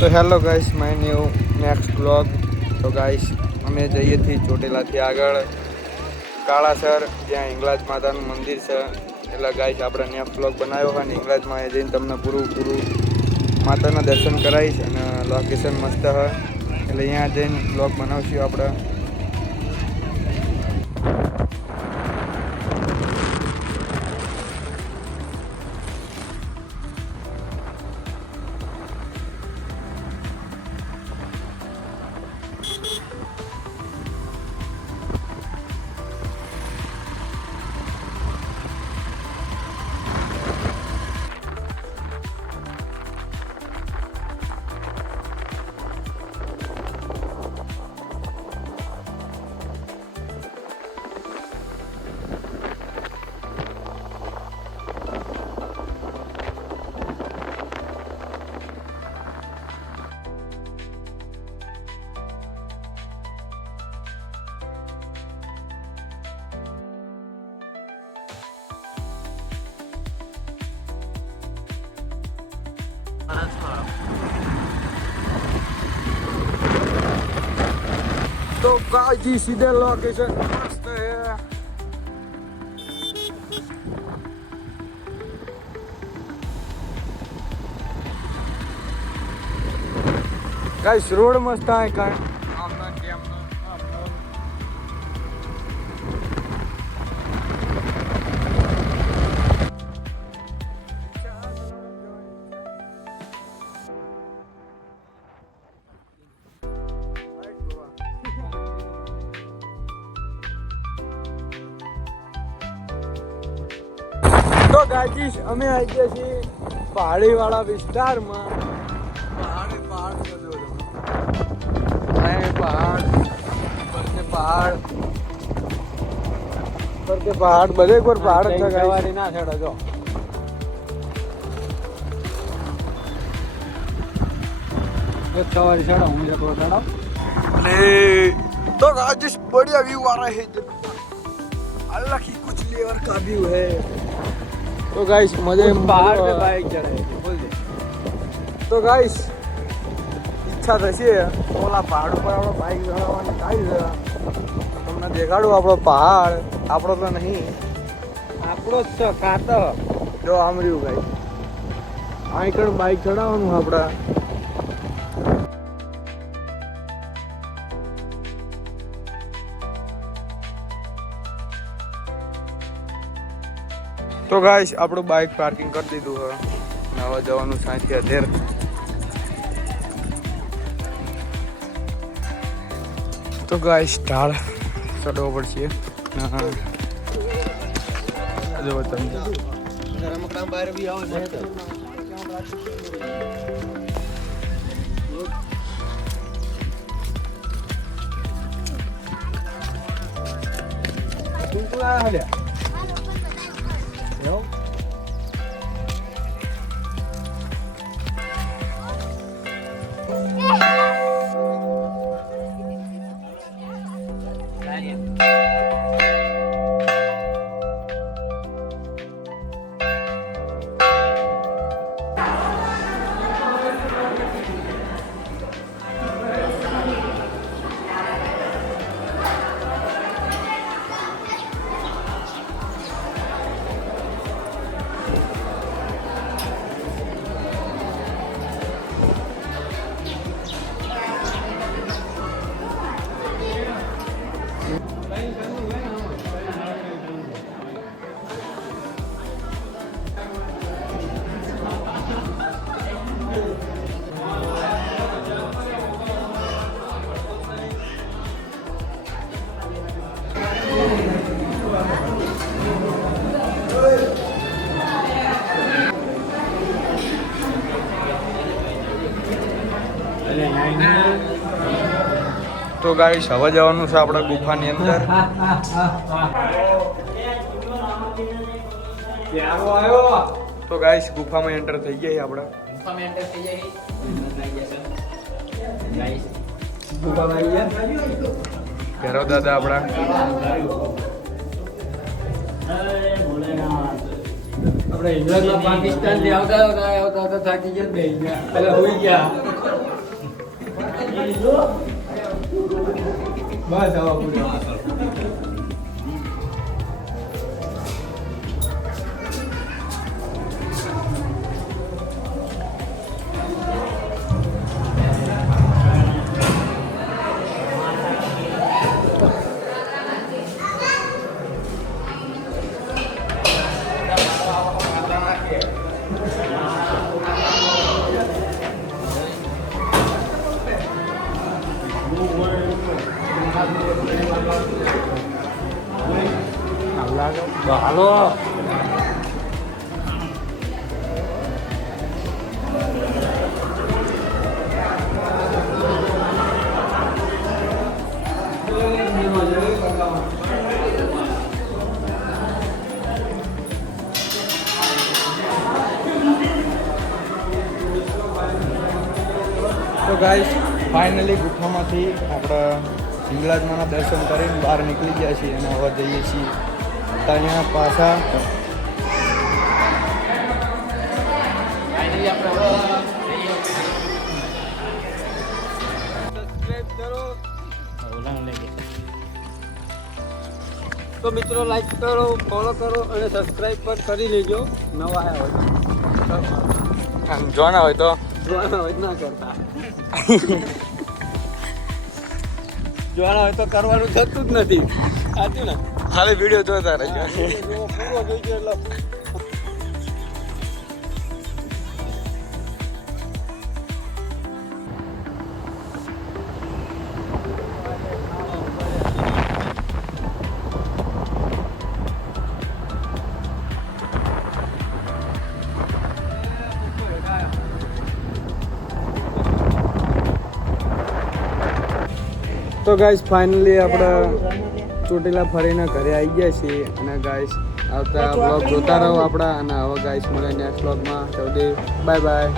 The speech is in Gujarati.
તો hello guys, my new next blog. તો ગાઈસ, અમે જઈએ છીએ ચોટીલાથી આગળ કાળાસર, જ્યાં હિંગલાજ માતાનું મંદિર છે. એટલે ગાઈસ, આપણે નેક્સ્ટ બ્લોગ બનાવ્યો હોય ને હિંગલાજમાં એ જઈને તમને પૂરું માતાના દર્શન કરાવીશ. અને લોકેશન મસ્ત હોય એટલે અહીંયા જઈને બ્લોગ બનાવશું આપણે. तो गाजी सीधे लोकेशन मस्त है. गाइस रोड मस्त आहे काय आमना के आमना. તો ગાઈસ, અમે આવી ગયા છીએ પહાડી વાળા વિસ્તારમાં. પહાડ પહાડ પહાડ બધે પર પહાડ સવારી ના છેડો જો. सवारी चढ़ा हूँ मेरे को चढ़ा तो राजेश बढ़िया व्यू आ रहा है. अल्लाह की कुछ लेवर का व्यू है. तो गाइस मजे पहाड़ पे बाइक चढ़े बोल दे. तो गाइस ઈચ્છા થશે ઓલા પહાડ ઉપર આપણો બાઇક ચડાવવાની થાય છે. તમને દેખાડું આપણો પહાડ. આપણો તો નહીં, આપણો જ છે કાતો. જો આમ રહ્યું ગાઈસ, અહીં કણ બાઇક ચડાવવાનું આપણા. તો ગાઈસ, આપણું બાઇક પાર્કિંગ કરી દીધું છે. નવા જવાનું સાંજથી અત્યારે. તો ગાઈસ, ઢાળ ચડવો પડશે. જો તમે બહાર બી આવો ને તો ટુકડા હલ્યા. તો ગાઈસ, હવે જવાનું છે આપણે ગુફાની અંદર. તો ગાઈસ, ગુફામાં એન્ટર થઈ ગયા આપણે. ઘરો દાદા આપણા. આપણે ઇંગ્લેન્ડમાં પાકિસ્તાનથી આવતા થાકી ગયા, બે ગયા, પેલા હોઈ ગયા. બસ આવા પૂરી. હાલો તો ગાઈસ ફાઇનલી ગુફામાંથી આપણે હિંગળાજમાના દર્શન કરીને બહાર નીકળી ગયા છીએ અને હવે જઈએ છીએ ત્યાં પાછા. સબસ્ક્રાઇબ કરો તો મિત્રો, લાઈક કરો, ફોલો કરો અને સબસ્ક્રાઇબ પણ કરી લેજો. નવા આવ્યા હોય જોવાના હોય તો ના કરતા. જોવાના હોય તો કરવાનું થતું જ નથી. સાચું ને? ખાલી વિડીયો જોતા રહેજો. પૂરો જોઈજો એટલે તો ગાઈસ ફાઇનલી આપણે ચોટીલા ફરીને ઘરે આવી ગયા છીએ અને ગાઈસ આવતા બ્લોગ જોતા રહો આપણા. અને હવે ગાઈસ મળે નેક્સ્ટ બ્લોગમાં. Bye bye.